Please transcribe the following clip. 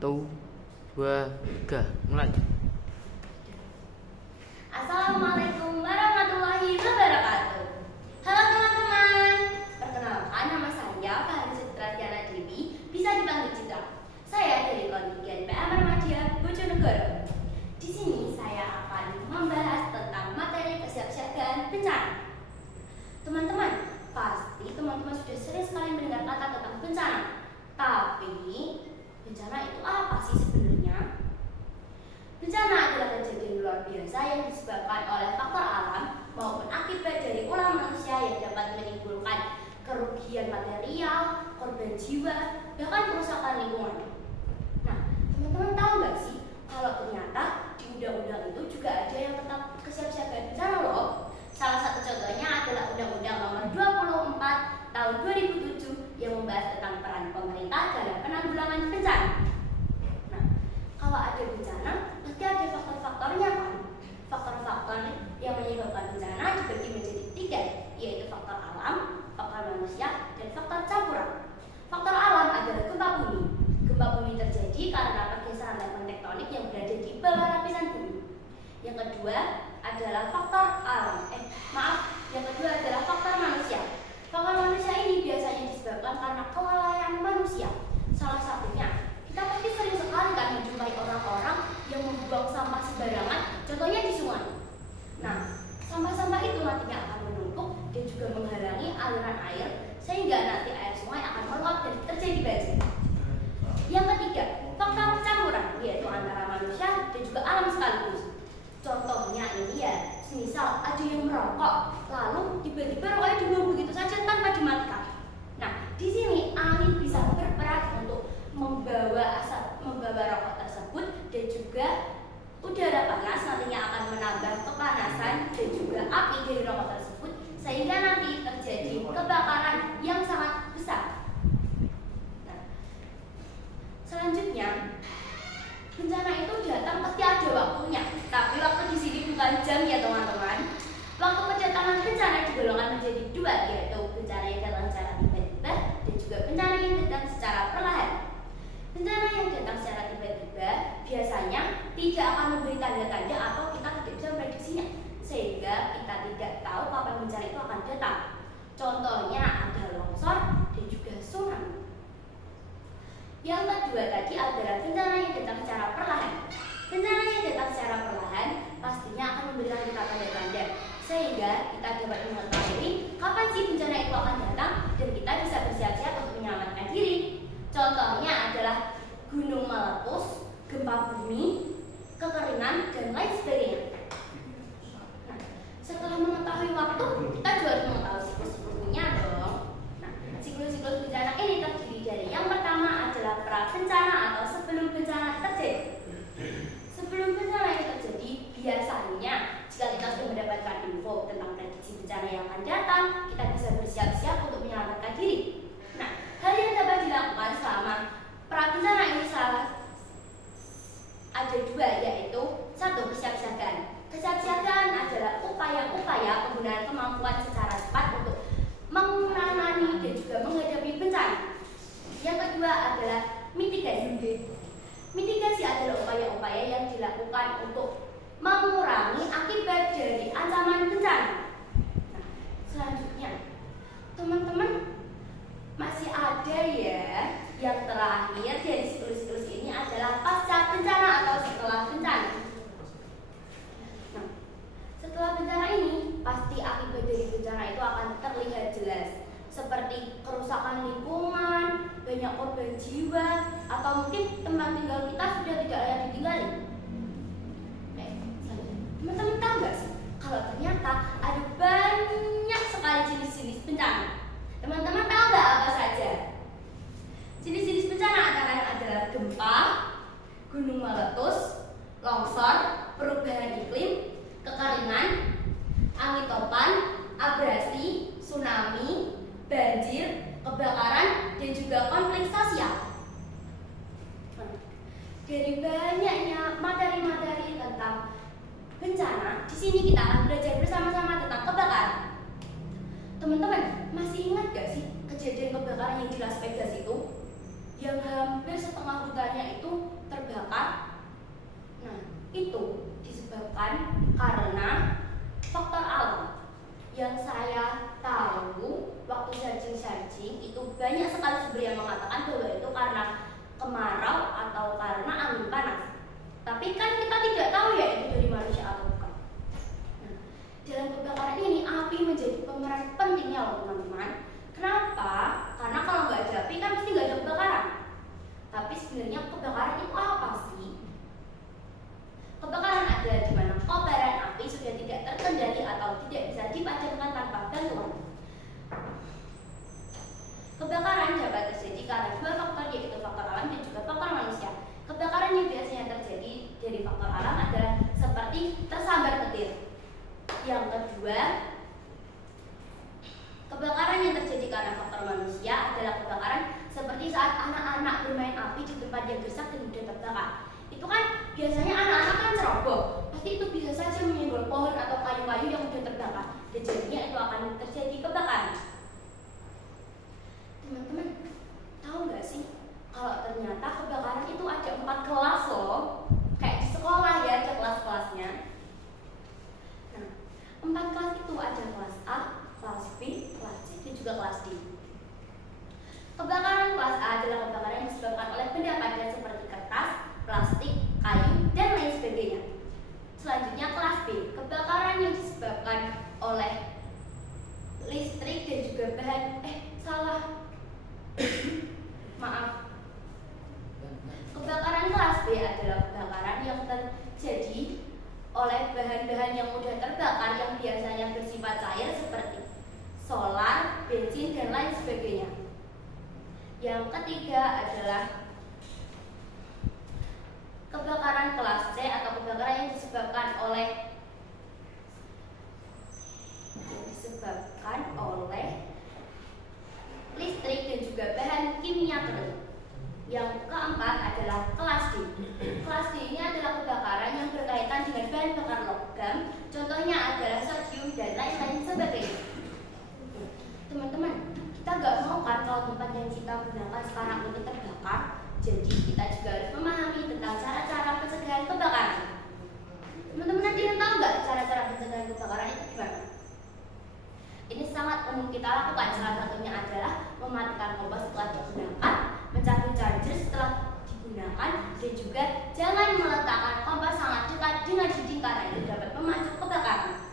Satu, dua, tiga, mulai. Assalamualaikum warahmatullahi wabarakatuh. Halo teman-teman, perkenalkan nama saya Fahri Citratiana Dewi, bisa dipanggil Citra. Saya dari kontingen PM Muhammadiyah Bojonegoro. Di sini saya akan membahas tentang materi kesiapsiagaan bencana. Teman-teman, pasti teman-teman sudah sering sekali mendengar kata tentang bencana. Tapi bencana itu apa sih sebenarnya? Bencana adalah kejadian luar biasa yang disebabkan oleh faktor alam maupun akibat dari ulah manusia yang dapat menimbulkan kerugian material, korban jiwa, bahkan kerusakan lingkungan. Nah, teman-teman tahu nggak sih kalau ternyata di undang-undang itu juga ada yang tentang kesiapsiagaan bencana loh. Salah satu contohnya adalah Undang-Undang Nomor 24 Tahun 2007 yang membahas tentang peran pemerintah dalam penanggulangan bencana. Nah, kalau ada bencana, pasti ada faktor-faktornya kan? Faktor-faktor yang menyebabkan bencana dibagi menjadi tiga, yaitu faktor alam, faktor manusia, dan faktor campuran. Faktor alam adalah gempa bumi. Gempa bumi terjadi karena pergeseran lempeng tektonik yang berada di bawah lapisan bumi. Yang kedua adalah faktor yang kedua adalah faktor manusia. Faktor manusia ini biasanya disebabkan karena kelalaian manusia. Salah satunya, kita pasti sering sekali kan menjumpai orang-orang yang membuang sampah sembarangan, contohnya di sungai. Nah, sampah-sampah itu nantinya akan menumpuk dan juga menghalangi aliran air, sehingga nanti air sungai akan meluap dan terjadi banjir. Yang ketiga, faktor campuran, yaitu antara manusia dan juga alam sekaligus. Contohnya ini ya, misal ada yang merokok, lalu tiba-tiba rokoknya dibuang begitu saja tanpa dimatikan. Nah, di sini angin bisa berperan untuk membawa rokok tersebut dan juga udara panas nantinya akan menambah kepanasan dan juga api dari rokok tersebut sehingga nanti terjadi kebakaran yang sangat besar. Nah, selanjutnya bencana itu datang pasti ada waktunya, tapi waktu di sini bukan jam ya teman-teman. Waktu kedatangan bencana digolongkan menjadi dua, yaitu bencana yang datang secara tiba-tiba dan juga bencana yang datang secara perlahan. Bencana yang datang secara tiba-tiba biasanya tidak akan memberi tanda-tanda atau kita tidak bisa memprediksinya, sehingga kita tidak tahu kapan bencana itu akan datang. Contohnya ada longsor dan juga tsunami. Yang kedua tadi adalah bencana yang datang secara perlahan. Bencana yang datang secara perlahan pastinya akan memberikan kita tanda-tanda sehingga kita dapat mengetahui kapan sih bencana itu akan datang dan kita bisa bersiap-siap untuk menyelamatkan diri. Contohnya adalah gunung meletus, gempa bumi, kekeringan, dan lain sebagainya. Nah, setelah mengetahui waktu, kita juga harus mengetahui siklus-siklusnya dong. Nah, siklus-siklus bencana ini terdiri dari yang pertama adalah pra-bencana atau sebelum bencana terjadi. Sebelum bencana yang terjadi, biasanya jika kita sudah mendapatkan info tentang prediksi bencana yang akan datang, kita bisa bersiap-siap untuk menyelamatkan diri. Nah, hal yang dapat dilakukan selama pra-bencana ini ada dua, yaitu satu, kesiapsiagaan. Kesiapsiagaan adalah upaya-upaya penggunaan kemampuan secara cepat untuk menangani dan juga menghadapi bencana. Yang kedua adalah mitigasi. Mitigasi adalah upaya-upaya yang dilakukan untuk mengurangi akibat dari ancaman bencana. Nah, selanjutnya, teman-teman masih ada ya yang terakhir dari siklus-siklus ini adalah pasca bencana atau setelah bencana. Nah, setelah bencana ini pasti akibat dari bencana itu akan terlihat jelas, seperti kerusakan lingkungan, banyak korban jiwa, atau mungkin tempat tinggal kita sudah tidak layak ditinggali. Teman-teman tahu nggak sih kalau ternyata ada banyak sekali jenis-jenis bencana? Teman-teman tahu nggak apa saja? Jenis-jenis bencana antara lain adalah gempa, gunung meletus, longsor, perubahan iklim, kekeringan, angin topan, abrasi, tsunami, banjir, kebakaran, dan juga konflik sosial. Dari banyaknya materi-materi tentang bencana, di sini kita akan belajar bersama-sama tentang kebakaran. Teman-teman, masih ingat gak sih kejadian kebakaran yang di Las Vegas itu? Yang hampir setengah hutannya itu terbakar? Nah, itu disebabkan karena faktor alam. Yang saya tahu waktu searching itu banyak sekali sumber yang mengatakan bahwa itu karena kemarau atau karena angin panas. Tapi kan kita tidak tahu ya itu dari manusia atau bukan. Nah, dalam kebakaran ini api menjadi pemeran pentingnya loh teman-teman. Kenapa? Karena kalau nggak ada api kan pasti nggak ada kebakaran. Tapi sebenarnya kebakaran itu apa sih? Kebakaran ada di mana kobaran api sudah tidak terkendali atau tidak bisa dipadamkan tanpa bantuan. Kebakaran dapat terjadi karena dua faktor, yaitu faktor alam dan juga faktor manusia. Kebakaran yang biasanya terjadi dari faktor alam adalah seperti tersambar petir. Yang kedua, kebakaran yang terjadi karena faktor manusia adalah kebakaran seperti saat anak-anak bermain api di tempat yang gersang dan mudah terbakar. Itu kan biasanya anak-anak kan ceroboh, pasti itu bisa saja menyenggol pohon atau kayu-kayu yang mudah terbakar, dan jadinya itu akan terjadi kebakaran. Teman-teman, tahu nggak sih kalau ternyata kebakaran itu ada 4 kelas loh, kayak di sekolah ya, ada kelas-kelasnya. Nah, 4 kelas itu ada kelas A, kelas B, kelas C, dan juga kelas D. Kebakaran kelas A adalah kebakaran yang disebabkan oleh benda padat seperti kertas, plastik, kayu, dan lain sebagainya. Selanjutnya kelas B, kebakaran yang disebabkan oleh listrik dan juga bahan maaf. Kebakaran kelas B adalah kebakaran yang terjadi oleh bahan-bahan yang mudah terbakar yang biasanya bersifat cair seperti solar, bensin, dan lain sebagainya. Yang ketiga adalah kebakaran kelas C atau kebakaran yang disebabkan oleh listrik dan juga bahan kimia kering. Yang keempat adalah kelas D. Kelas D ini adalah kebakaran yang berkaitan dengan bahan bakar logam, contohnya adalah sodium dan lain-lain sebagainya. Teman-teman, kita nggak mau kan kalau tempat yang kita gunakan sekarang ini terbakar. Jadi kita juga harus memahami tentang cara-cara pencegahan kebakaran. Teman-teman nanti tahu nggak cara-cara pencegahan kebakaran itu gimana? Ini sangat umum kita lakukan. Salah satunya adalah mematikan kompor setelah digunakan, mencabut charger setelah digunakan, dan juga jangan meletakkan kompor sangat dekat dengan dinding karena itu dapat memacu kebakaran.